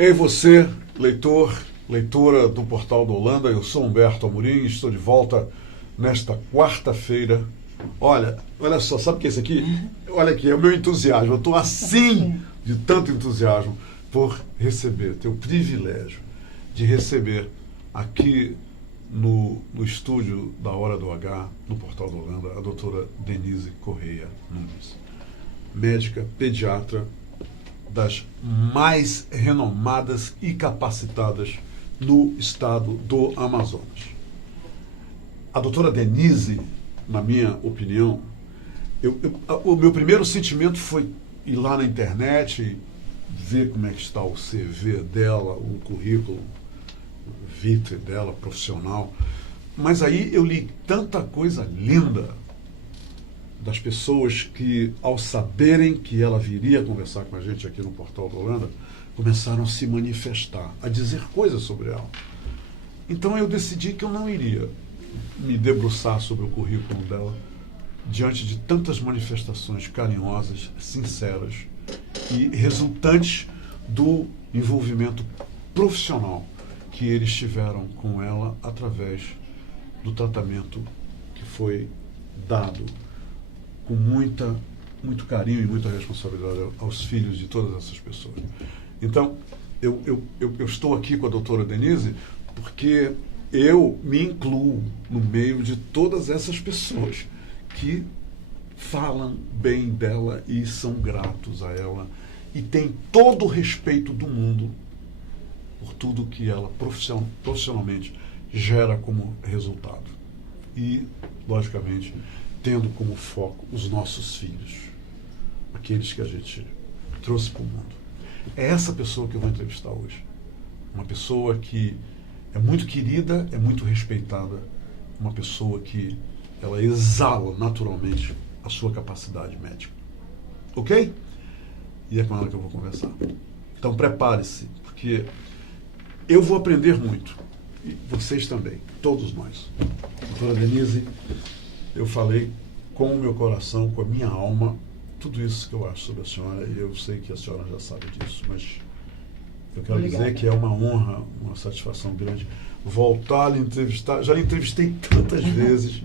Ei você, leitor, leitora do Portal da Holanda, eu sou Humberto Amorim e estou de volta nesta quarta-feira. Olha só, sabe o que é isso aqui? Olha aqui, é o meu entusiasmo. Eu estou assim de tanto entusiasmo por receber, ter o privilégio de receber aqui no estúdio da Hora do H, no Portal da Holanda, a doutora Denise Correia Nunes, médica pediatra das mais renomadas e capacitadas no estado do Amazonas. A doutora Denise, na minha opinião, o meu primeiro sentimento foi ir lá na internet e ver como é que está o CV dela, o currículo vitae dela, profissional. Mas aí eu li tanta coisa linda das pessoas que, ao saberem que ela viria conversar com a gente aqui no Portal da Holanda, começaram a se manifestar, a dizer coisas sobre ela. Então eu decidi que eu não iria me debruçar sobre o currículo dela diante de tantas manifestações carinhosas, sinceras e resultantes do envolvimento profissional que eles tiveram com ela através do tratamento que foi dado com muito carinho e muita responsabilidade aos filhos de todas essas pessoas. Então, eu estou aqui com a doutora Denise porque eu me incluo no meio de todas essas pessoas que falam bem dela e são gratos a ela e têm todo o respeito do mundo por tudo que ela profissionalmente gera como resultado. E, logicamente, tendo como foco os nossos filhos, aqueles que a gente trouxe para o mundo. É essa pessoa que eu vou entrevistar hoje. Uma pessoa que é muito querida, é muito respeitada, uma pessoa que ela exala naturalmente a sua capacidade médica. Ok? E é com ela que eu vou conversar. Então prepare-se, porque eu vou aprender muito. E vocês também, todos nós. Doutora Denise, eu falei com o meu coração, com a minha alma, tudo isso que eu acho sobre a senhora, e eu sei que a senhora já sabe disso, mas eu quero dizer que é uma honra, uma satisfação grande voltar a lhe entrevistar. Já lhe entrevistei tantas vezes,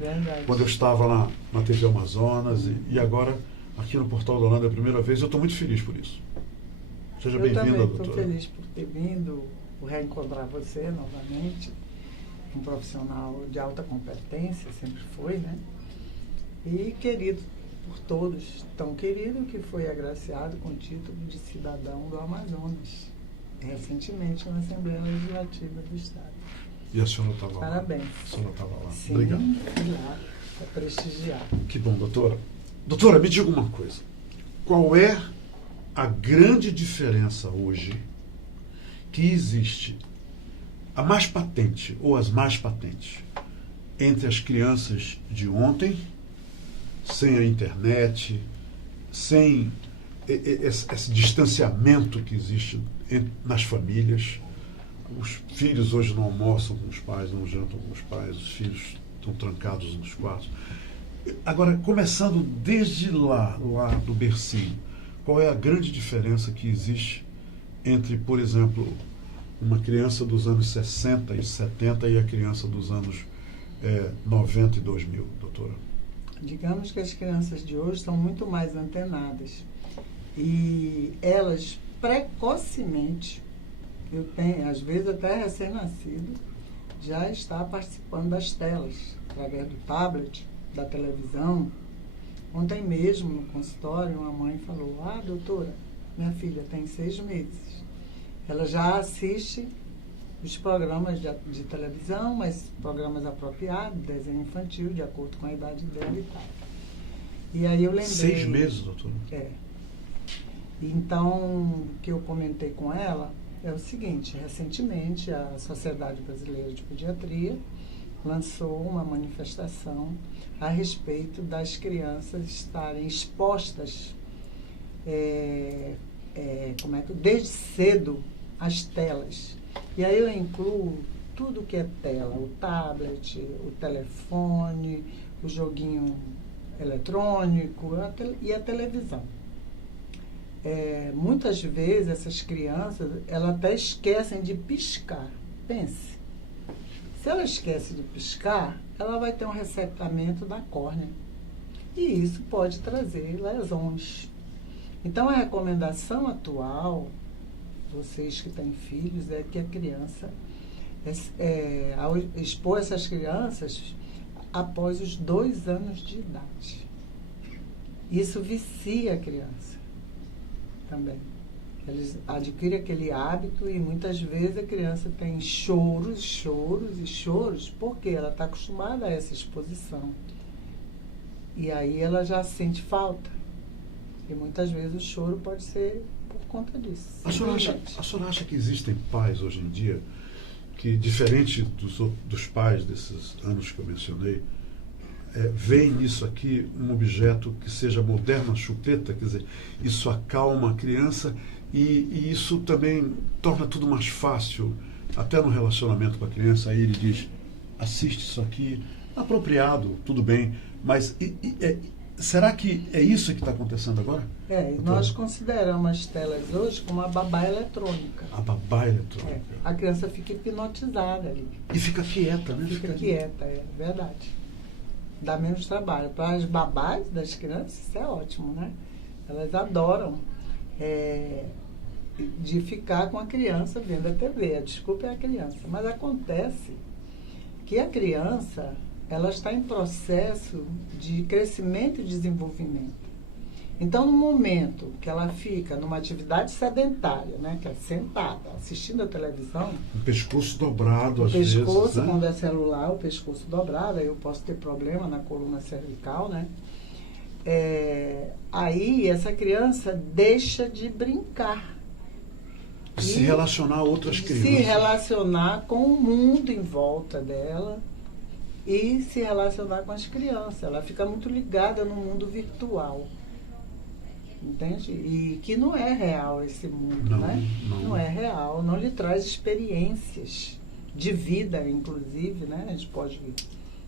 quando eu estava na TV Amazonas, e agora aqui no Portal da Holanda é a primeira vez. Eu estou muito feliz por isso. Seja bem-vinda, doutora. Eu também estou feliz por ter vindo, por reencontrar você novamente, um profissional de alta competência, sempre foi, né? E querido por todos, tão querido que foi agraciado com o título de cidadão do Amazonas, recentemente na Assembleia Legislativa do Estado. E a senhora estava lá? Parabéns. A senhora estava lá. Sim, obrigado. Fui lá para prestigiar. Que bom, doutora. Doutora, me diga uma coisa. Qual é a grande diferença hoje que existe, a mais patente ou as mais patentes, entre as crianças de ontem, sem a internet, sem esse distanciamento que existe nas famílias? Os filhos hoje não almoçam com os pais, não jantam com os pais, os filhos estão trancados nos quartos. Agora, começando desde lá do bercinho, qual é a grande diferença que existe entre, por exemplo, uma criança dos anos 60 e 70 e a criança dos anos 90 e 2000, doutora? Digamos que as crianças de hoje são muito mais antenadas e elas precocemente, eu tenho, às vezes até recém-nascido, já está participando das telas, através do tablet, da televisão. Ontem mesmo, no consultório, uma mãe falou: doutora, minha filha tem 6 meses. Ela já assiste os programas de televisão, mas programas apropriados, desenho infantil, de acordo com a idade dela e tal. E aí eu lembrei... 6 meses, doutora? É. Então, o que eu comentei com ela é o seguinte: recentemente a Sociedade Brasileira de Pediatria lançou uma manifestação a respeito das crianças estarem expostas desde cedo às telas. E aí eu incluo tudo que é tela, o tablet, o telefone, o joguinho eletrônico e a televisão. muitas vezes essas crianças, elas até esquecem de piscar. Pense, se ela esquece de piscar, ela vai ter um ressecamento da córnea. E isso pode trazer lesões. Então, a recomendação atual, vocês que têm filhos, é que a criança, ao expor essas crianças após os 2 anos de idade. Isso vicia a criança também. Eles adquirem aquele hábito e muitas vezes a criança tem choros, choros e choros, porque ela está acostumada a essa exposição. E aí ela já sente falta. E muitas vezes o choro pode ser por conta disso. A senhora acha que existem pais hoje em dia que, diferente dos pais desses anos que eu mencionei, veem nisso aqui um objeto que seja moderno, a chupeta, quer dizer, isso acalma a criança e isso também torna tudo mais fácil, até no relacionamento com a criança. Aí ele diz, assiste isso aqui, apropriado, tudo bem, mas será que é isso que está acontecendo agora? E nós consideramos as telas hoje como a babá eletrônica. A babá eletrônica. A criança fica hipnotizada ali. E fica quieta, né? Fica quieta, é verdade. Dá menos trabalho. Para as babás das crianças, isso é ótimo, né? Elas adoram de ficar com a criança vendo a TV. A desculpa é a criança. Mas acontece que a criança, ela está em processo de crescimento e desenvolvimento. Então, no momento que ela fica numa atividade sedentária, né, que é sentada, assistindo a televisão... O pescoço dobrado, às vezes. O pescoço, quando é celular, o pescoço dobrado, aí eu posso ter problema na coluna cervical, né? Aí, essa criança deixa de brincar. Se relacionar a outras crianças. Se relacionar com o mundo em volta dela e se relacionar com as crianças. Ela fica muito ligada no mundo virtual. Entende? E que não é real esse mundo, né? Não é real, não lhe traz experiências de vida, inclusive, né? A gente pode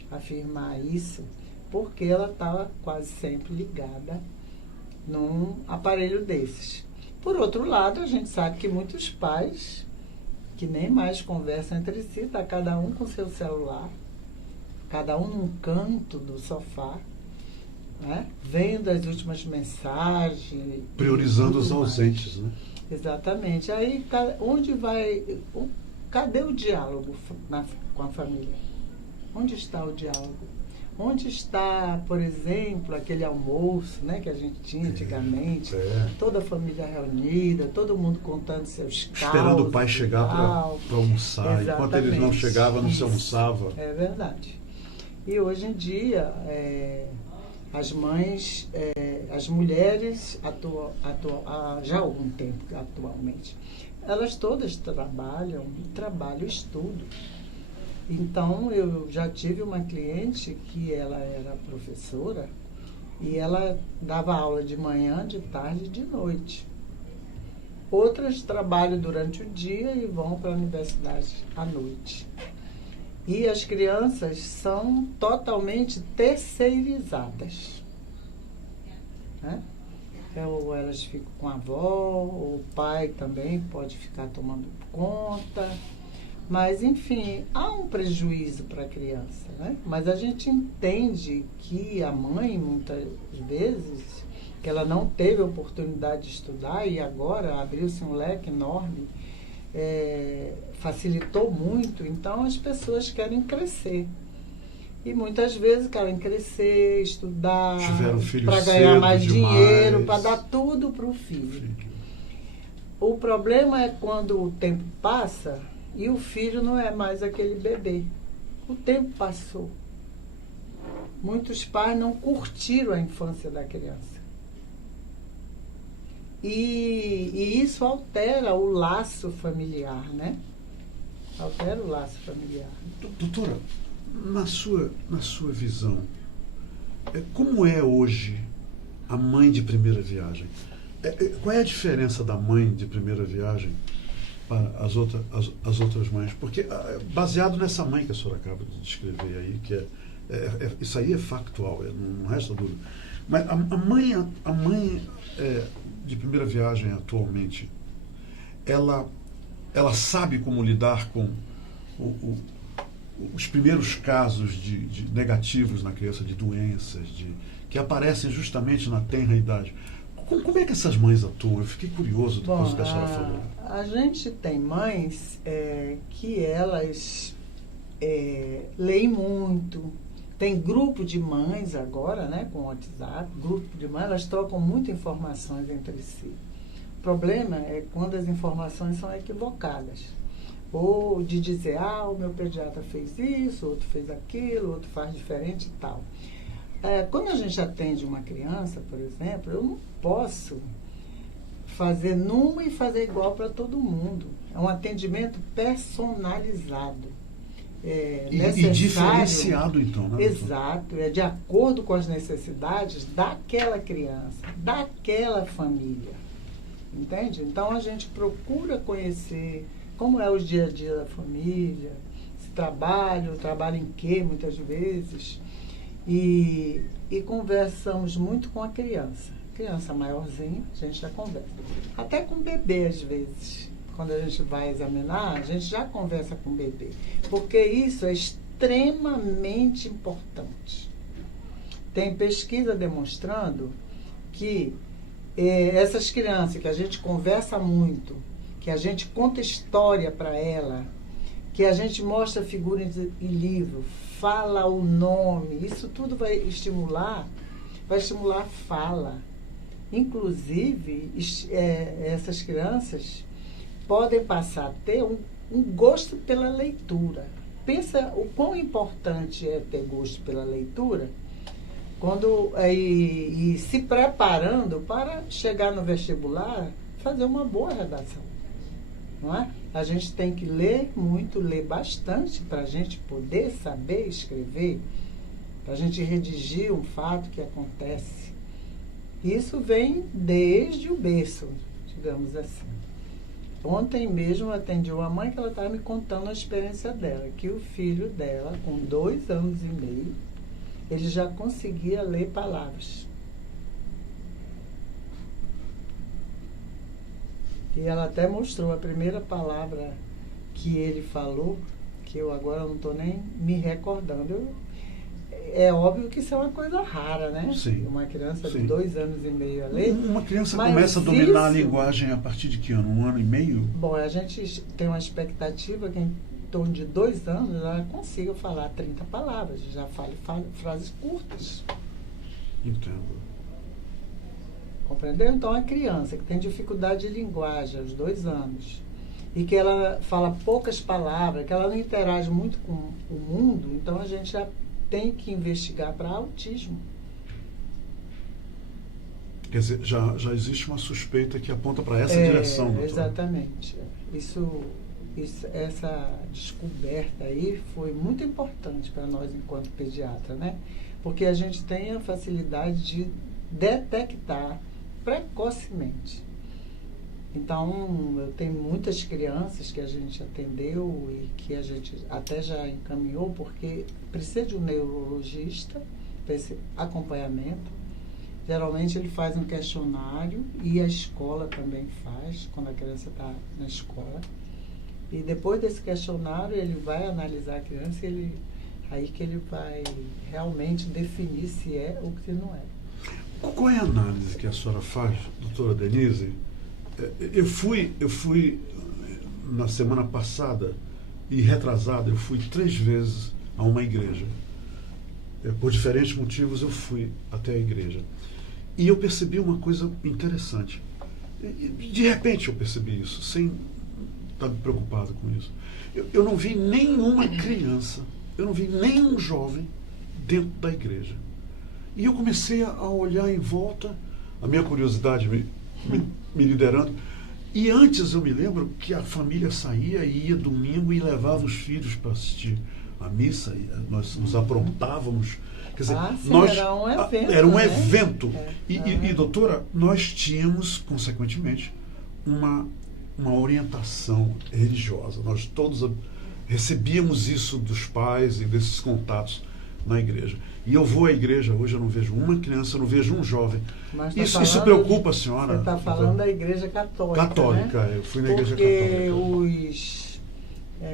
afirmar isso, porque ela está quase sempre ligada num aparelho desses. Por outro lado, a gente sabe que muitos pais, que nem mais conversam entre si, está cada um com seu celular, cada um num canto do sofá, né? Vendo as últimas mensagens. Priorizando os ausentes, né? Exatamente. Aí, onde vai... Cadê o diálogo com a família? Onde está o diálogo? Onde está, por exemplo, aquele almoço, né, que a gente tinha antigamente? Toda a família reunida, todo mundo contando seus causos. Esperando o pai chegar para almoçar. Exatamente. Enquanto ele não chegava, não se almoçava. É verdade. E hoje em dia... as mães, as mulheres já há algum tempo atualmente, elas todas trabalham e estudam. Então, eu já tive uma cliente que ela era professora e ela dava aula de manhã, de tarde e de noite. Outras trabalham durante o dia e vão para a universidade à noite. E as crianças são totalmente terceirizadas. Né? Ou elas ficam com a avó, ou o pai também pode ficar tomando conta. Mas, enfim, há um prejuízo para a criança. Né? Mas a gente entende que a mãe, muitas vezes, que ela não teve a oportunidade de estudar e agora abriu-se um leque enorme, facilitou muito, então as pessoas querem crescer. E muitas vezes querem crescer, estudar, para ganhar mais dinheiro, para dar tudo para o filho. O problema é quando o tempo passa e o filho não é mais aquele bebê. O tempo passou. Muitos pais não curtiram a infância da criança. E isso altera o laço familiar, né? Altera o laço familiar. Doutora, na sua visão, como é hoje a mãe de primeira viagem? Qual é a diferença da mãe de primeira viagem para as outras mães? Porque, baseado nessa mãe que a senhora acaba de descrever aí, que isso aí é factual, não resta dúvida. Mas a mãe de primeira viagem atualmente, ela sabe como lidar com os primeiros casos de negativos na criança, de doenças, que aparecem justamente na tenra idade. Como é que essas mães atuam? Eu fiquei curioso depois que a senhora falou. A gente tem mães que elas leem muito. Tem grupo de mães agora, né, com o WhatsApp, grupo de mães, elas trocam muitas informações entre si. O problema é quando as informações são equivocadas. Ou de dizer, o meu pediatra fez isso, outro fez aquilo, outro faz diferente e tal. Quando a gente atende uma criança, por exemplo, eu não posso fazer numa e fazer igual para todo mundo. É um atendimento personalizado. E diferenciado, então, né? Exato, é de acordo com as necessidades daquela criança, daquela família. Entende? Então a gente procura conhecer como é o dia a dia da família, se trabalha em quê, muitas vezes. E conversamos muito com a criança. Criança maiorzinha, a gente já conversa. Até com o bebê, às vezes. Quando a gente vai examinar, a gente já conversa com o bebê. Porque isso é extremamente importante. Tem pesquisa demonstrando que essas crianças que a gente conversa muito, que a gente conta história para ela, que a gente mostra figuras em livro, fala o nome, isso tudo vai estimular a fala. Inclusive, essas crianças podem passar a ter um gosto pela leitura. Pensa o quão importante é ter gosto pela leitura e se preparando para chegar no vestibular, fazer uma boa redação. Não é? A gente tem que ler muito, ler bastante para a gente poder saber escrever, para a gente redigir um fato que acontece. Isso vem desde o berço, digamos assim. Ontem mesmo eu atendi uma mãe que ela estava me contando a experiência dela, que o filho dela, com 2 anos e meio, ele já conseguia ler palavras. E ela até mostrou a primeira palavra que ele falou, que eu agora não estou nem me recordando. É óbvio que isso é uma coisa rara, né? Sim. Uma criança Sim. de 2 anos e meio a ler. Uma criança Mas começa a dominar a isso, linguagem a partir de que ano? 1 ano e meio? Bom, a gente tem uma expectativa que em torno de 2 anos ela consiga falar 30 palavras, já fale frases curtas. Entendo. Compreendeu? Então, a criança que tem dificuldade de linguagem aos 2 anos e que ela fala poucas palavras, que ela não interage muito com o mundo, então a gente já tem que investigar para autismo. Quer dizer, já existe uma suspeita que aponta para essa direção, doutora. Exatamente. Essa descoberta aí foi muito importante para nós enquanto pediatra, né? Porque a gente tem a facilidade de detectar precocemente. Então, eu tenho muitas crianças que a gente atendeu e que a gente até já encaminhou, porque precisa de um neurologista para esse acompanhamento. Geralmente ele faz um questionário e a escola também faz, quando a criança está na escola. E depois desse questionário ele vai analisar a criança e aí que ele vai realmente definir se é ou se não é. Qual é a análise que a senhora faz, doutora Denise? Eu fui na semana passada e retrasada, eu fui 3 vezes a uma igreja. Por diferentes motivos eu fui até a igreja. E eu percebi uma coisa interessante. De repente eu percebi isso, sem estar preocupado com isso. Eu não vi nenhuma criança, eu não vi nenhum jovem dentro da igreja. E eu comecei a olhar em volta, a minha curiosidade me liderando. E antes eu me lembro que a família saía e ia domingo e levava os filhos para assistir a missa. E nós nos aprontávamos. Quer dizer, era um evento. E, doutora, nós tínhamos, consequentemente, uma orientação religiosa. Nós todos recebíamos isso dos pais e desses contatos. na igreja. E eu vou à igreja hoje, eu não vejo uma criança, eu não vejo um jovem. Mas Isso preocupa a senhora? Você está falando da igreja católica, católica, né? Eu fui na igreja católica.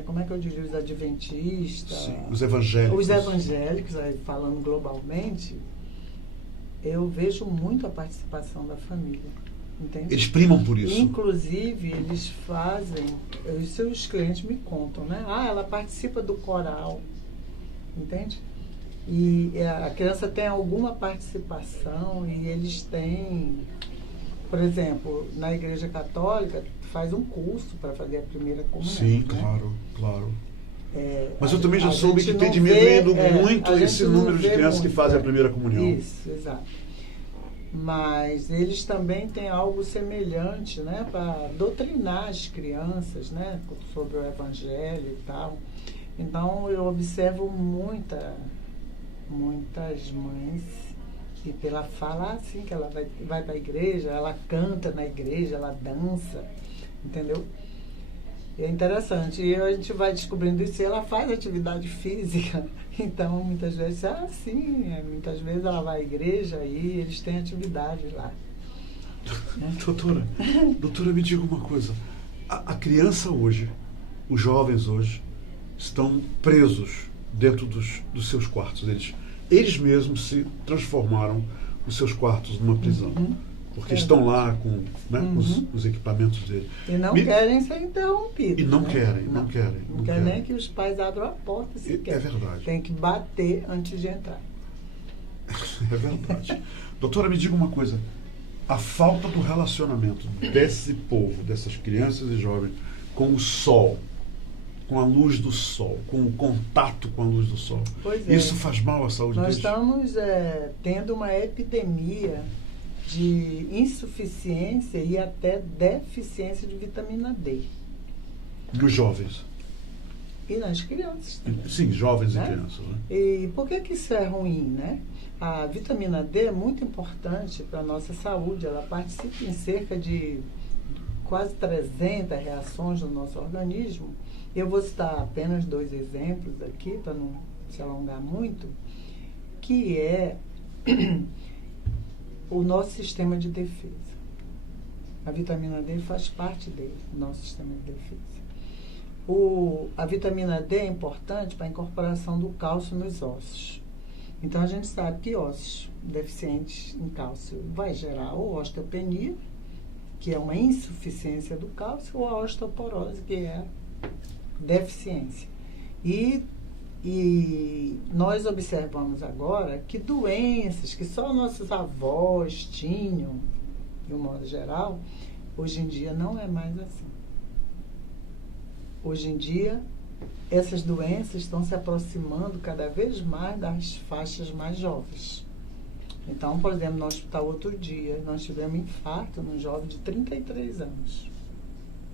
Como é que eu diria? Os adventistas... Sim, os evangélicos. Os evangélicos, aí, falando globalmente, eu vejo muito a participação da família. Entende? Eles primam por isso. Inclusive, eles fazem... Os seus clientes me contam, né? Ela participa do coral. Entende? E a criança tem alguma participação e eles têm... Por exemplo, na igreja católica, faz um curso para fazer a primeira comunhão. Sim, né? Claro. Mas eu também já soube que tem diminuído muito esse número de crianças que fazem a primeira comunhão. Isso, exato. Mas eles também têm algo semelhante, né, para doutrinar as crianças, né, sobre o evangelho e tal. Então, eu observo muitas mães que pela fala assim, que ela vai para a igreja, ela canta na igreja, ela dança, entendeu? É interessante. E a gente vai descobrindo isso e ela faz atividade física. Então, muitas vezes, muitas vezes ela vai à igreja e eles têm atividade lá. Doutora, me diga uma coisa. A criança hoje, os jovens hoje, estão presos dentro dos seus quartos. Eles mesmos se transformaram os seus quartos numa prisão. Porque estão lá com os equipamentos dele. E não querem ser interrompidos. E não né? querem. Não querem nem que os pais abram a porta sequer. É verdade. Tem que bater antes de entrar. É verdade. Doutora, me diga uma coisa. A falta do relacionamento desse povo, dessas crianças e jovens, com o sol, com a luz do sol, com o contato com a luz do sol. Pois é. Isso faz mal à saúde deles? Nós estamos tendo uma epidemia de insuficiência e até deficiência de vitamina D. Nos jovens? E nas crianças também. Sim, jovens, né? E crianças. Né? E por que isso é ruim, né? A vitamina D é muito importante para a nossa saúde. Ela participa em cerca de quase 300 reações no nosso organismo. Eu vou citar apenas 2 exemplos aqui, para não se alongar muito, que é o nosso sistema de defesa. A vitamina D faz parte dele, do nosso sistema de defesa. A vitamina D é importante para a incorporação do cálcio nos ossos. Então, a gente sabe que ossos deficientes em cálcio vai gerar ou osteopenia, que é uma insuficiência do cálcio, ou a osteoporose, que é deficiência. E nós observamos agora que doenças que só nossos avós tinham, de um modo geral, hoje em dia não é mais assim. Hoje em dia, essas doenças estão se aproximando cada vez mais das faixas mais jovens. Então, por exemplo, no hospital outro dia, nós tivemos infarto num jovem de 33 anos.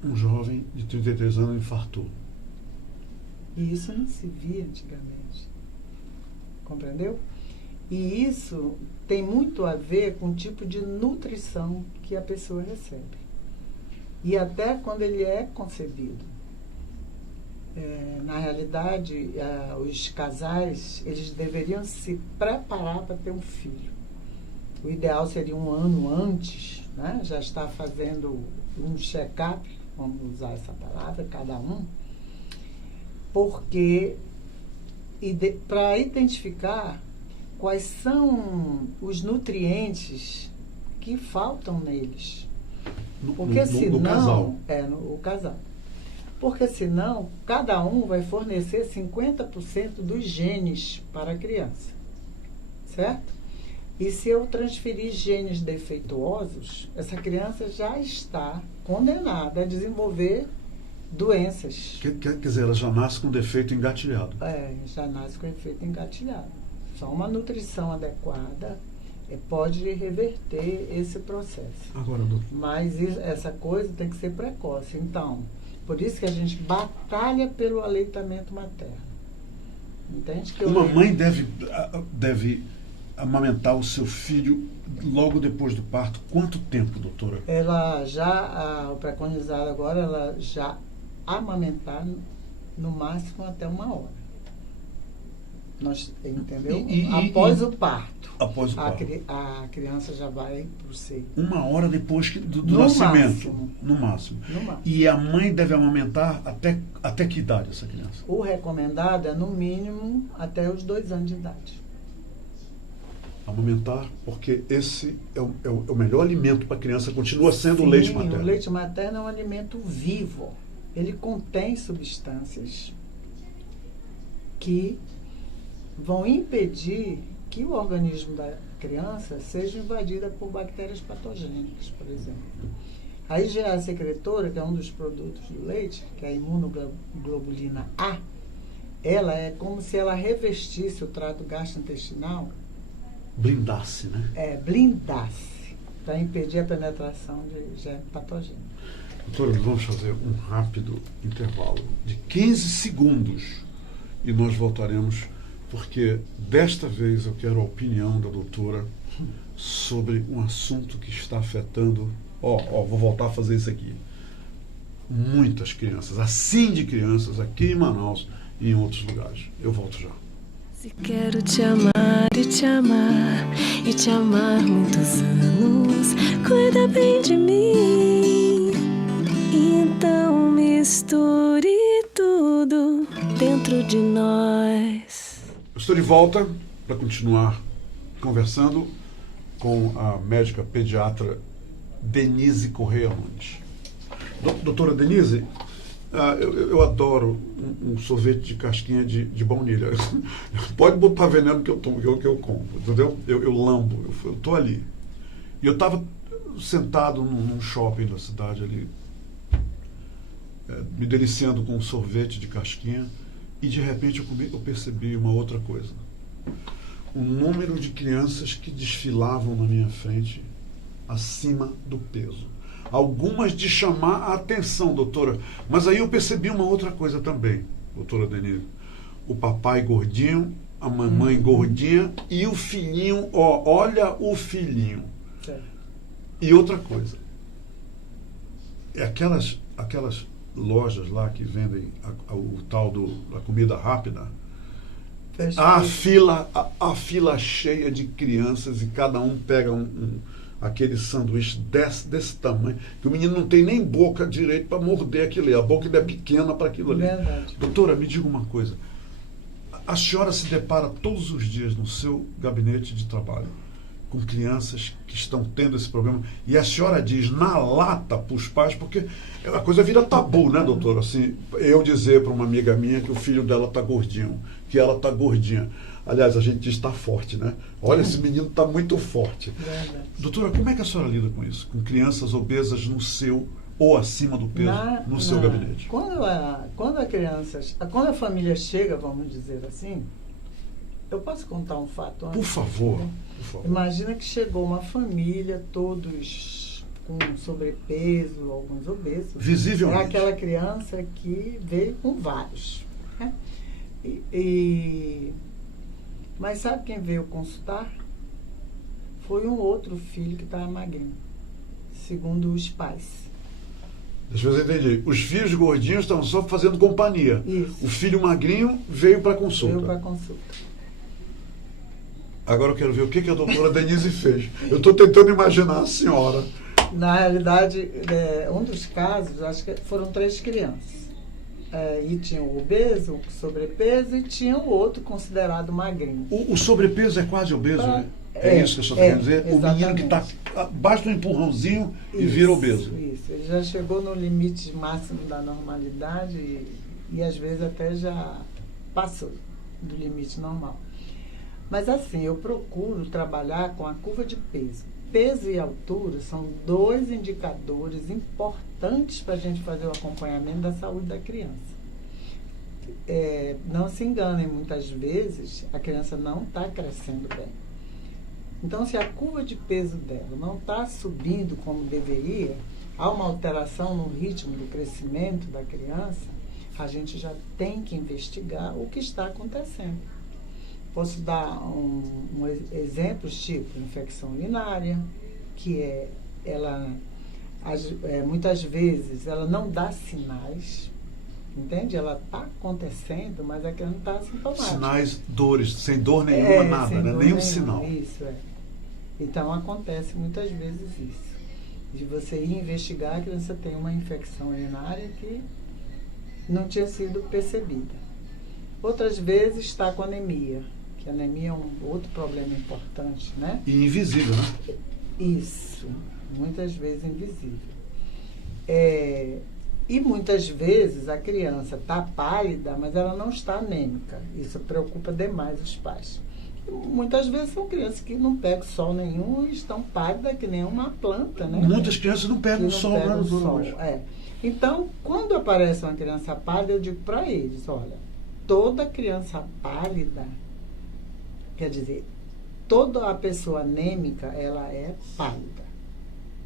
Um jovem de 33 anos infartou. E isso não se via antigamente. Compreendeu? E isso tem muito a ver com o tipo de nutrição que a pessoa recebe. E até quando ele é concebido. Na realidade, os casais, eles deveriam se preparar para ter um filho. O ideal seria 1 ano antes, né? Já estar fazendo um check-up, vamos usar essa palavra, cada um, porque para identificar quais são os nutrientes que faltam neles. Porque senão, no casal. O casal. Porque senão, cada um vai fornecer 50% dos genes para a criança. Certo? E se eu transferir genes defeituosos, essa criança já está condenada a desenvolver doenças. Quer dizer, ela já nasce com defeito engatilhado. Já nasce com efeito engatilhado. Só uma nutrição adequada pode reverter esse processo. Agora, doutor. Mas essa coisa tem que ser precoce. Então, por isso que a gente batalha pelo aleitamento materno. Entende? Uma mãe deve amamentar o seu filho logo depois do parto. Quanto tempo, doutora? Ela já, o preconizado agora, ela já amamentar no máximo até 1 hora. Entendeu? Após o parto. Após o parto. A criança já vai para o seio. 1 hora depois do nascimento. Máximo. No máximo. No máximo. E a mãe deve amamentar até que idade essa criança? O recomendado é, no mínimo, até os 2 anos de idade. Amamentar, porque esse é o melhor alimento para a criança, continua sendo Sim, o leite materno. O leite materno é um alimento vivo. Ele contém substâncias que vão impedir que o organismo da criança seja invadido por bactérias patogênicas, por exemplo. A IgA secretora, que é um dos produtos do leite, que é a imunoglobulina A, ela é como se ela revestisse o trato gastrointestinal. Blindasse, né? Blindasse, para impedir a penetração de germe patogênico. Doutora, nós vamos fazer um rápido intervalo de 15 segundos e nós voltaremos, porque desta vez eu quero a opinião da doutora sobre um assunto que está afetando, vou voltar a fazer isso aqui, muitas crianças, assim de crianças aqui em Manaus e em outros lugares. Eu volto já. Se quero te amar e te amar e te amar muitos anos, cuida bem de mim. Então misture tudo dentro de nós. Estou de volta para continuar conversando com a médica pediatra Denise Correia Nunes. Doutora Denise, eu adoro um sorvete de casquinha de baunilha. Pode botar veneno que eu compro, entendeu? Eu lambo, eu estou ali. E eu estava sentado num shopping da cidade ali, me deliciando com um sorvete de casquinha, e de repente eu percebi uma outra coisa. O número de crianças que desfilavam na minha frente acima do peso. Algumas de chamar a atenção, doutora. Mas aí eu percebi uma outra coisa também, doutora Denise. O papai gordinho, a mamãe gordinha e o filhinho, olha o filhinho. Sim. E outra coisa. Aquelas lojas lá que vendem o tal da comida rápida, a fila cheia de crianças e cada um pega aquele sanduíche desse tamanho, que o menino não tem nem boca direito para morder aquilo ali. A boca ainda é pequena para aquilo ali. Verdade. Doutora, me diga uma coisa. A senhora se depara todos os dias no seu gabinete de trabalho com crianças que estão tendo esse problema, e a senhora diz na lata para os pais, porque a coisa vira tabu, né, doutora? Assim, eu dizer para uma amiga minha que o filho dela está gordinho, que ela está gordinha. Aliás, a gente diz está forte, né? Olha, esse menino está muito forte. Verdade. Doutora, como é que a senhora lida com isso? Com crianças obesas no seu, ou acima do peso, no seu gabinete? Quando a família chega, vamos dizer assim, eu posso contar um fato antes? Por favor. Imagina que chegou uma família, todos com sobrepeso, alguns obesos. Visivelmente. É aquela criança que veio com vários. Né? Mas sabe quem veio consultar? Foi um outro filho que estava magrinho, segundo os pais. Deixa eu ver se eu entendi. Os filhos gordinhos estavam só fazendo companhia. Isso. O filho magrinho veio para consulta. Veio para consulta. Agora eu quero ver o que a doutora Denise fez. Eu estou tentando imaginar a senhora. Na realidade, um dos casos, acho que foram 3 crianças. E tinha o obeso, o sobrepeso, e tinha o outro considerado magrinho. O sobrepeso é quase obeso, né? É isso que a senhora quer dizer? Exatamente. O menino que está basta um empurrãozinho e vira obeso. Isso, ele já chegou no limite máximo da normalidade e às vezes até já passou do limite normal. Mas assim, eu procuro trabalhar com a curva de peso. Peso e altura são 2 indicadores importantes para a gente fazer o acompanhamento da saúde da criança. Não se enganem, muitas vezes a criança não está crescendo bem. Então, se a curva de peso dela não está subindo como deveria, há uma alteração no ritmo do crescimento da criança, a gente já tem que investigar o que está acontecendo. Posso dar exemplos tipo infecção urinária, que muitas vezes ela não dá sinais, Entende? Ela está acontecendo, mas é que ela não está sintomática. Sinais, dores, sem dor nenhuma, nada, sem né? dor Nenhum nenhuma. sinal. Isso, é. Então, acontece muitas vezes isso. De você ir investigar, a criança tem uma infecção urinária que não tinha sido percebida. Outras vezes está com anemia, que a anemia é um outro problema importante, né? E invisível, né? Isso, muitas vezes invisível. E muitas vezes a criança está pálida, mas ela não está anêmica. Isso preocupa demais os pais. E muitas vezes são crianças que não pegam sol nenhum e estão pálidas que nem uma planta, né? Muitas crianças não pegam sol, né? Pegam sol. Então, quando aparece uma criança pálida, eu digo para eles, olha, toda criança pálida, quer dizer, toda a pessoa anêmica, ela é pálida.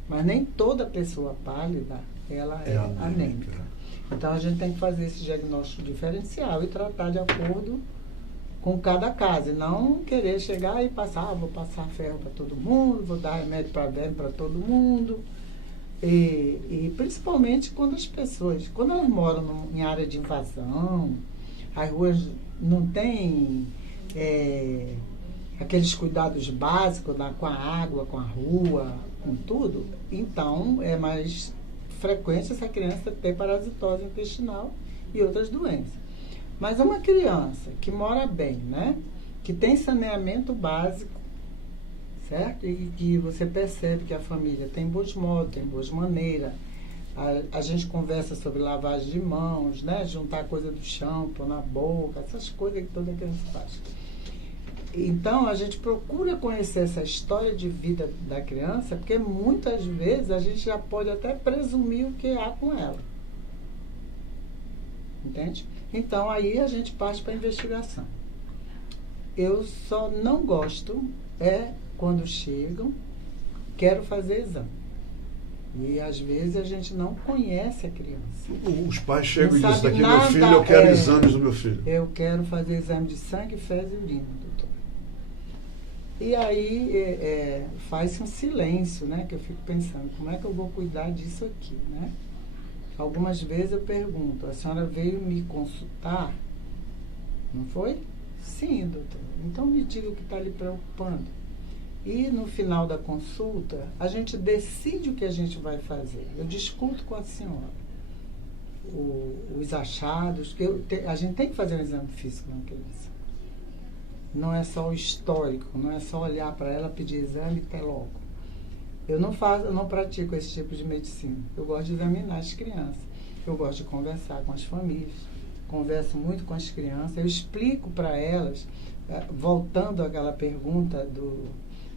Mas nem toda pessoa pálida, ela é anêmica. Então, a gente tem que fazer esse diagnóstico diferencial e tratar de acordo com cada caso. E não querer chegar e passar, vou passar ferro para todo mundo, vou dar remédio para verme para todo mundo. E principalmente quando as pessoas, quando elas moram em área de invasão, as ruas não têm aqueles cuidados básicos com a água, com a rua, com tudo, então é mais frequente essa criança ter parasitose intestinal e outras doenças. Mas uma criança que mora bem, né? Que tem saneamento básico, certo? E que você percebe que a família tem bons modos, tem boas maneiras. A gente conversa sobre lavagem de mãos, né? Juntar coisa do chão, pôr na boca, essas coisas que toda criança faz. Então, a gente procura conhecer essa história de vida da criança, porque muitas vezes a gente já pode até presumir o que há com ela. Entende? Então, aí a gente parte para a investigação. Eu só não gosto quando chegam, quero fazer exame. E às vezes a gente não conhece a criança. Os pais chegam e Não dizem, sabe daqui meu nada, filho, eu quero exames do meu filho. Eu quero fazer exame de sangue, fezes e urina, doutor. E aí faz-se um silêncio, né? Que eu fico pensando, como é que eu vou cuidar disso aqui, né? Algumas vezes eu pergunto, a senhora veio me consultar? Não foi? Sim, doutor. Então me diga o que está lhe preocupando. E no final da consulta, a gente decide o que a gente vai fazer. Eu discuto com a senhora os achados, que a gente tem que fazer um exame físico na criança. Não é só o histórico, não é só olhar para ela, pedir exame e até logo. Eu não pratico esse tipo de medicina. Eu gosto de examinar as crianças. Eu gosto de conversar com as famílias. Converso muito com as crianças. Eu explico para elas, voltando àquela pergunta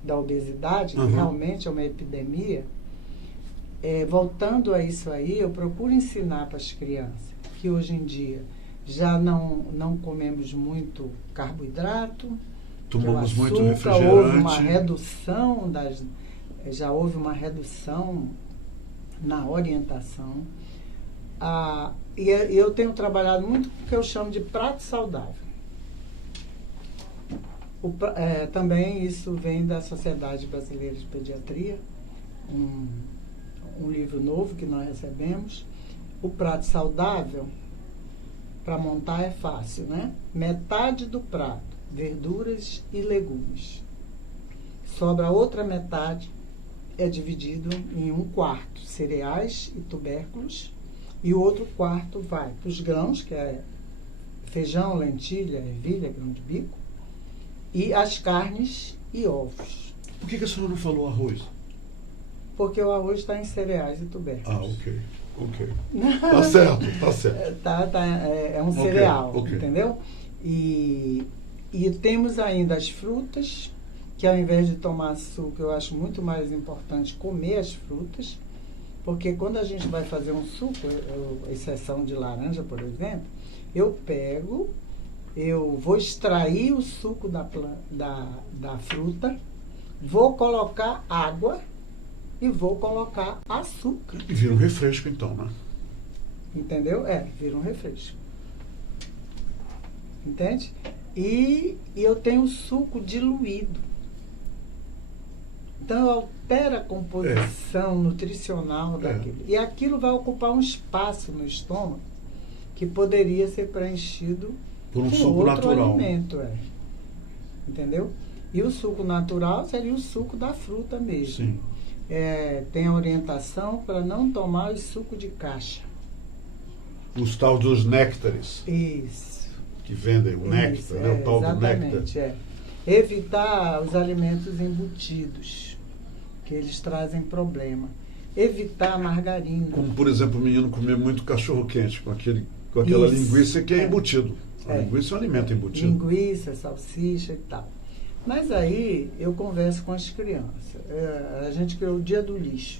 da obesidade, que realmente é uma epidemia, voltando a isso aí, eu procuro ensinar para as crianças que hoje em dia já não comemos muito carboidrato, tomamos açúcar, muito refrigerante. Já houve uma redução na orientação. E eu tenho trabalhado muito com o que eu chamo de prato saudável. Também isso vem da Sociedade Brasileira de Pediatria, um livro novo que nós recebemos. O prato saudável, para montar é fácil, né? Metade do prato, verduras e legumes. Sobra a outra metade, é dividido em 1/4 cereais e tubérculos, e o outro quarto vai para os grãos, que é feijão, lentilha, ervilha, grão de bico, e as carnes e ovos. Por que a senhora não falou arroz? Porque o arroz está em cereais e tubérculos. Ok. Tá certo. É um cereal, ok. entendeu? E temos ainda as frutas, que ao invés de tomar açúcar, eu acho muito mais importante comer as frutas, porque quando a gente vai fazer um suco, exceção de laranja, por exemplo, eu vou extrair o suco da fruta, vou colocar água e vou colocar açúcar. E vira um refresco então, né? Entendeu? Vira um refresco. Entende? E eu tenho suco diluído. Então, eu altero a composição nutricional daquilo. E aquilo vai ocupar um espaço no estômago, que poderia ser preenchido Por um com suco outro natural. alimento. Entendeu? E o suco natural seria o suco da fruta mesmo. Sim. Tem a orientação para não tomar o suco de caixa. Os tal dos néctares Isso. que vendem, o néctar, né? O tal do néctar. Exatamente, Evitar os alimentos embutidos, que eles trazem problema. Evitar a margarina. Como, por exemplo, o menino comer muito cachorro-quente com aquela Isso. linguiça que é É. embutido. A linguiça é um alimento embutido. Linguiça, salsicha e tal. Mas aí eu converso com as crianças. A gente criou o dia do lixo.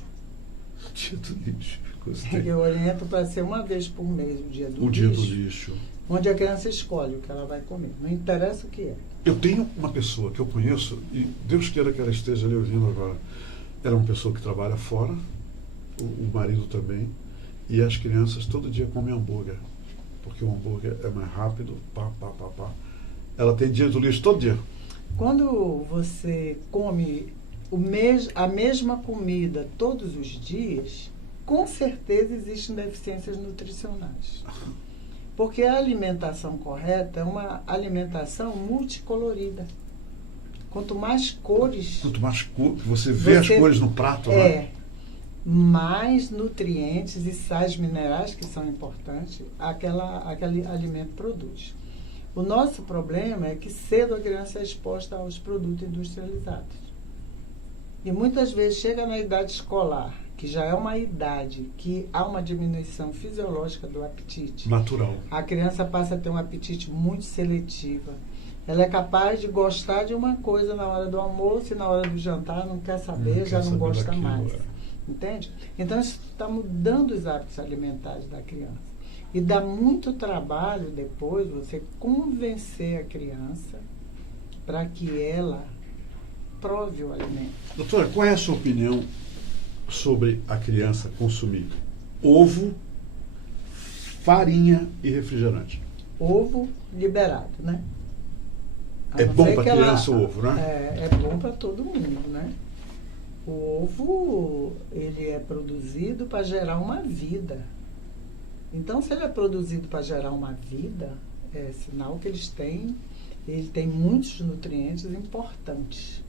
Dia do lixo. Gostei. Eu oriento para ser uma vez por mês o dia do O lixo. dia do lixo. Onde a criança escolhe o que ela vai comer. Não interessa o que é. Eu tenho uma pessoa que eu conheço, e Deus queira que ela esteja ali ouvindo agora. Ela é uma pessoa que trabalha fora, o marido também, e as crianças todo dia comem hambúrguer. Porque o hambúrguer é mais rápido, pá. Ela tem dia do lixo todo dia. Quando você come a mesma comida todos os dias, com certeza existem deficiências nutricionais. Porque a alimentação correta é uma alimentação multicolorida. Quanto mais cores... Quanto mais você vê as cores no prato, né? Mais nutrientes e sais minerais, que são importantes, aquele alimento produz. O nosso problema é que cedo a criança é exposta aos produtos industrializados. E muitas vezes chega na idade escolar, que já é uma idade que há uma diminuição fisiológica do apetite. Natural. A criança passa a ter um apetite muito seletivo. Ela é capaz de gostar de uma coisa na hora do almoço e na hora do jantar não quer saber, já não gosta daquilo, mais. Entende? Então, isso está mudando os hábitos alimentares da criança. E dá muito trabalho depois você convencer a criança para que ela prove o alimento. Doutora, qual é a sua opinião sobre a criança consumir ovo, farinha e refrigerante? Ovo liberado, né? É bom para a criança o ovo, né? É bom para todo mundo, né? O ovo, ele é produzido para gerar uma vida. Então, se ele é produzido para gerar uma vida, é sinal que ele tem muitos nutrientes importantes.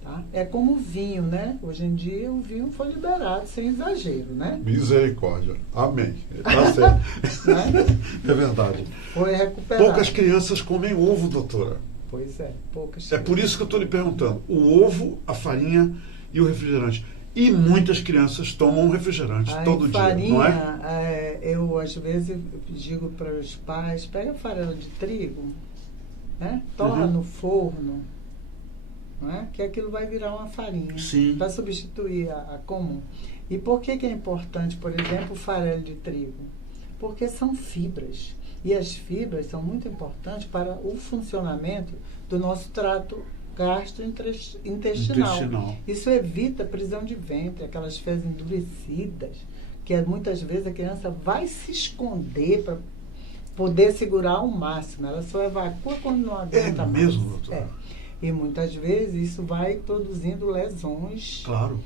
Tá? É como o vinho, né? Hoje em dia o vinho foi liberado, sem exagero, né? Misericórdia. Amém. Está certo. Né? É verdade. Foi recuperado. Poucas crianças comem ovo, doutora. Pois é, poucas. É por isso que eu estou lhe perguntando. O ovo, a farinha e o refrigerante. E muitas crianças tomam refrigerante todo farinha, dia, não é? Eu às vezes digo para os pais, pega farelo de trigo, né? Torra no forno, não é? Que aquilo vai virar uma farinha. Sim. Para substituir a comum. E por que é importante, por exemplo, o farelo de trigo? Porque são fibras. E as fibras são muito importantes para o funcionamento do nosso trato gastrointestinal. Isso evita prisão de ventre, aquelas fezes endurecidas, que muitas vezes a criança vai se esconder para poder segurar ao máximo. Ela só evacua quando não aguenta mais. É mesmo, doutora? E muitas vezes isso vai produzindo lesões. Claro.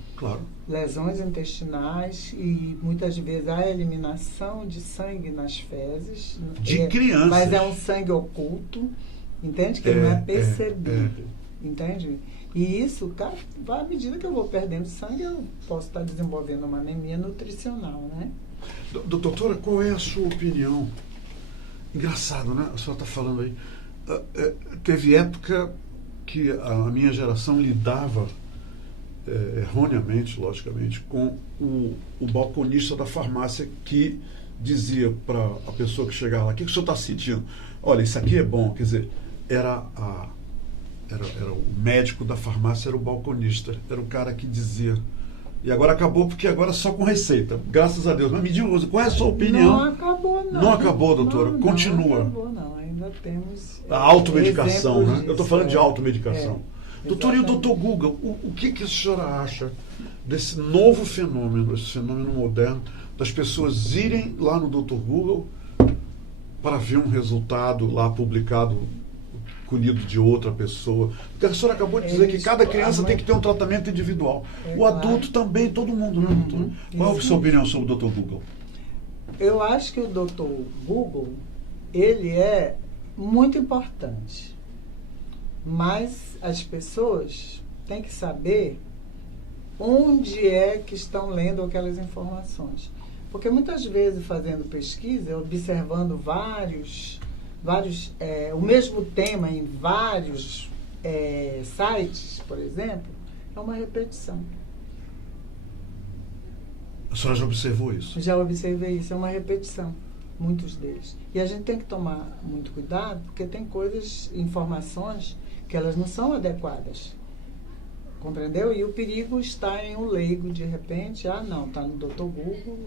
Lesões intestinais e muitas vezes há eliminação de sangue nas fezes. De crianças. Mas é um sangue oculto, entende? Que não é percebido. Entende? E isso, cara, à medida que eu vou perdendo sangue, eu posso estar desenvolvendo uma anemia nutricional, né? Doutora, qual é a sua opinião? Engraçado, né? A senhora está falando aí. Teve época que a minha geração lidava erroneamente, logicamente, com o balconista da farmácia que dizia para a pessoa que chegava lá: o que o senhor está sentindo? Olha, isso aqui é bom. Quer dizer, era o médico da farmácia, era o balconista, era o cara que dizia. E agora acabou, porque agora só com receita, graças a Deus. Mas me diga, qual é a sua opinião? Não acabou, não. Não acabou, doutora? Continua. Não acabou, não. Ainda temos a automedicação, né? Eu estou falando de automedicação. automedicação. Doutor, e o doutor Google, o que a senhora acha desse novo fenômeno, esse fenômeno moderno, das pessoas irem lá no doutor Google para ver um resultado lá publicado, colhido de outra pessoa? Porque a senhora acabou de dizer que cada criança tem que ter um tratamento individual. O adulto também, todo mundo, né, doutor? Qual é a sua opinião sobre o doutor Google? eu acho que o Dr. Google, ele é muito importante, mas as pessoas têm que saber onde é que estão lendo aquelas informações. Porque muitas vezes, fazendo pesquisa, observando o mesmo tema em vários sites, por exemplo, é uma repetição. A senhora já observou isso? Já observei isso, é uma repetição, muitos deles. E a gente tem que tomar muito cuidado, porque tem informações que elas não são adequadas. Compreendeu? E o perigo está em um leigo, de repente, não, está no Dr. Google,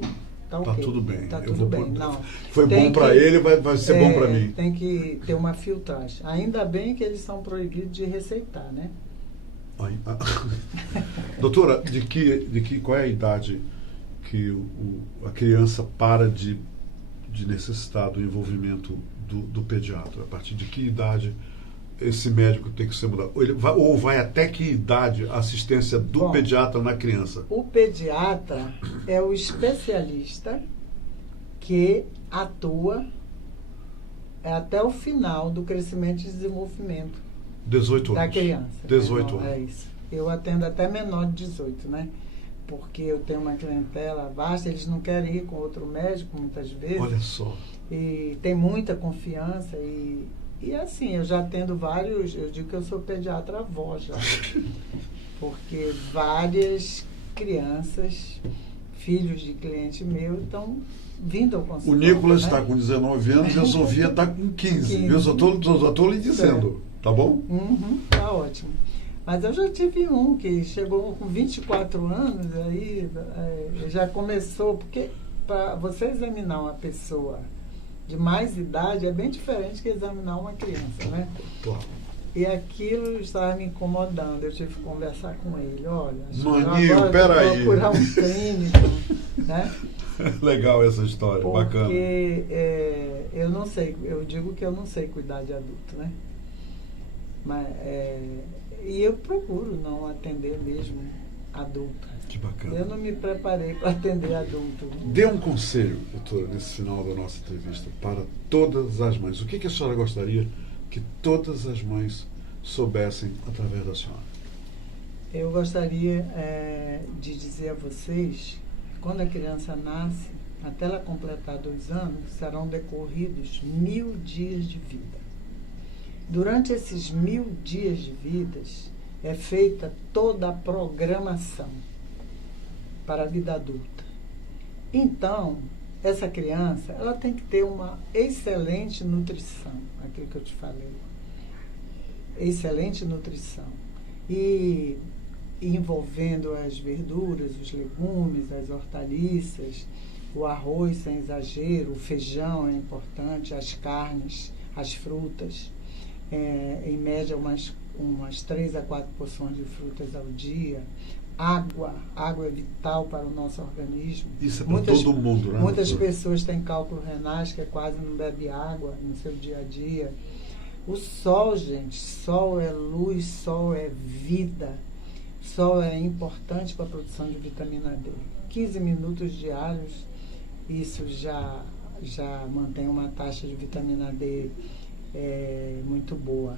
está ok. Tá tudo bem. Está tudo bem. Não. Foi bom para ele, vai ser bom para mim. Tem que ter uma filtragem. Ainda bem que eles são proibidos de receitar, né? Doutora, qual é a idade que a criança para de necessitar do envolvimento do pediatra? A partir de que idade esse médico tem que ser mudado? Ou vai até que idade a assistência do pediatra na criança? O pediatra é o especialista que atua até o final do crescimento e desenvolvimento 18 anos. Da criança. 18 anos. É isso. Eu atendo até menor de 18, né? Porque eu tenho uma clientela vasta, eles não querem ir com outro médico muitas vezes. Olha só. E tem muita confiança e assim, eu já atendo vários, eu digo que eu sou pediatra avó já. Porque várias crianças, filhos de cliente meu, estão vindo ao consultório. O Nicolas está com 19 anos e a Sofia está com 15. Eu só estou lhe dizendo, tá bom? Tá ótimo. Mas eu já tive um que chegou com 24 anos, aí já começou, porque para você examinar uma pessoa de mais idade é bem diferente que examinar uma criança, né? Claro. E aquilo estava me incomodando, eu tive que conversar com ele, olha, Maninho, peraí. Procurar um clínico, né? Legal essa história, porque, bacana. Porque eu não sei, eu digo que eu não sei cuidar de adulto, né? Mas, e eu procuro não atender mesmo adulto. Que bacana. Eu não me preparei para atender adulto. Dê um conselho, doutora, nesse final da nossa entrevista, para todas as mães. O que a senhora gostaria que todas as mães soubessem através da senhora? Eu gostaria de dizer a vocês, quando a criança nasce, até ela completar 2 anos, serão decorridos 1000 dias de vida. Durante esses 1000 dias de vidas, é feita toda a programação para a vida adulta. Então, essa criança, ela tem que ter uma excelente nutrição, aquilo que eu te falei. Excelente nutrição. E envolvendo as verduras, os legumes, as hortaliças, o arroz sem exagero, o feijão é importante, as carnes, as frutas. Em média, umas 3 a 4 porções de frutas ao dia. Água é vital para o nosso organismo. Isso é para todo mundo, né? Muitas pessoas têm cálculo renais, que quase não bebe água no seu dia a dia. O sol, gente, sol é luz, sol é vida. Sol é importante para a produção de vitamina D. 15 minutos diários, isso já mantém uma taxa de vitamina D muito boa.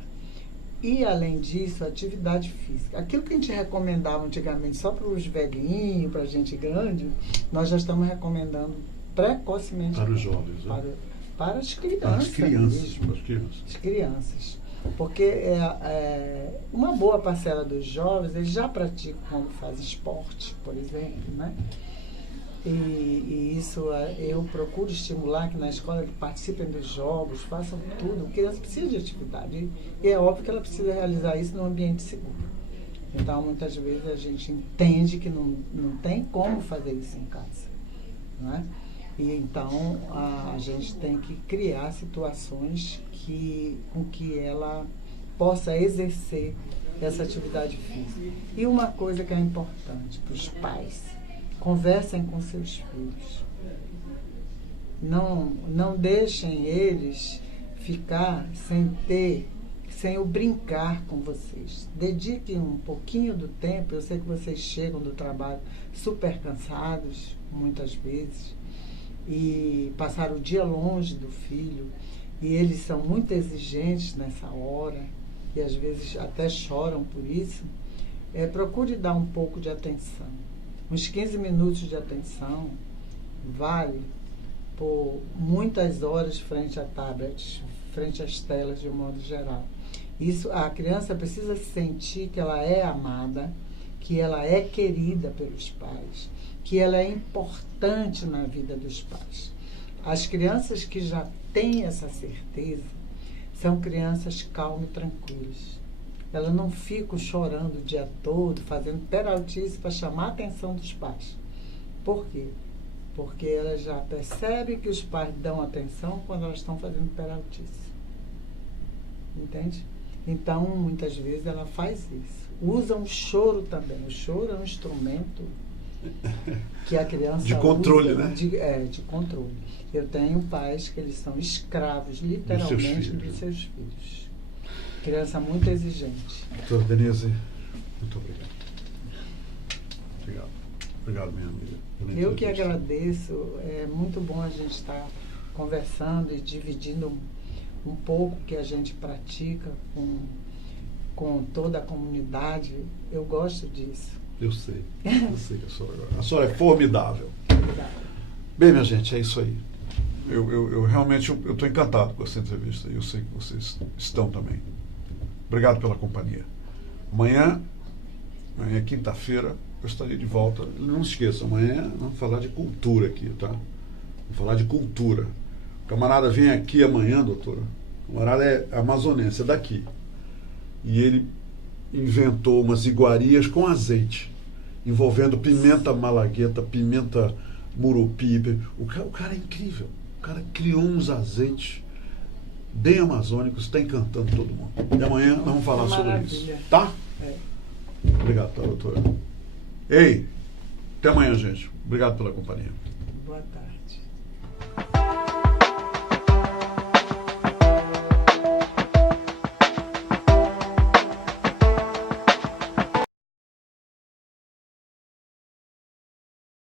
E, além disso, atividade física. Aquilo que a gente recomendava antigamente só para os velhinhos, para a gente grande, nós já estamos recomendando precocemente para os jovens, né? Para as crianças. As crianças. Porque uma boa parcela dos jovens, eles já praticam quando fazem esporte, por exemplo, né? E isso eu procuro estimular que na escola eles participem dos jogos, façam tudo. A criança precisa de atividade. E é óbvio que ela precisa realizar isso num ambiente seguro. Então, muitas vezes a gente entende que não tem como fazer isso em casa, não é? E então a gente tem que criar situações com que ela possa exercer essa atividade física. E uma coisa que é importante para os pais: conversem com seus filhos. Não deixem eles ficar sem o brincar com vocês. Dediquem um pouquinho do tempo. Eu sei que vocês chegam do trabalho super cansados, muitas vezes, e passar o dia longe do filho, e eles são muito exigentes nessa hora, e às vezes até choram por isso, procure dar um pouco de atenção. Uns 15 minutos de atenção vale por muitas horas frente a tablets, frente às telas de um modo geral. Isso, a criança precisa sentir que ela é amada, que ela é querida pelos pais, que ela é importante na vida dos pais. As crianças que já têm essa certeza são crianças calmas e tranquilas. Elas não ficam chorando o dia todo, fazendo peraltice para chamar a atenção dos pais. Por quê? Porque elas já percebem que os pais dão atenção quando elas estão fazendo peraltice. Entende? Então, muitas vezes ela faz isso. Usa o choro também. O choro é um instrumento que a criança de controle, usa, né? De controle. Eu tenho pais que eles são escravos, literalmente, dos seus filhos. Criança muito exigente. Doutora Denise, muito obrigado. Obrigado. Obrigado, minha amiga. Eu que agradeço. É muito bom a gente estar conversando e dividindo um pouco que a gente pratica com toda a comunidade. Eu gosto disso. Eu sei que a senhora é formidável. Bem, minha gente, é isso aí. Eu realmente estou encantado com essa entrevista e eu sei que vocês estão também. Obrigado pela companhia. Amanhã quinta-feira, eu estarei de volta. Não se esqueça, amanhã vamos falar de cultura aqui, tá? Vamos falar de cultura. O camarada vem aqui amanhã, doutora. O camarada é amazonense, é daqui. E ele inventou umas iguarias com azeite, envolvendo pimenta malagueta, pimenta murupi. O cara é incrível. O cara criou uns azeites bem amazônicos, está encantando todo mundo. E amanhã nós vamos falar sobre isso. Tá? Obrigado, tá, doutora? Ei, até amanhã, gente. Obrigado pela companhia.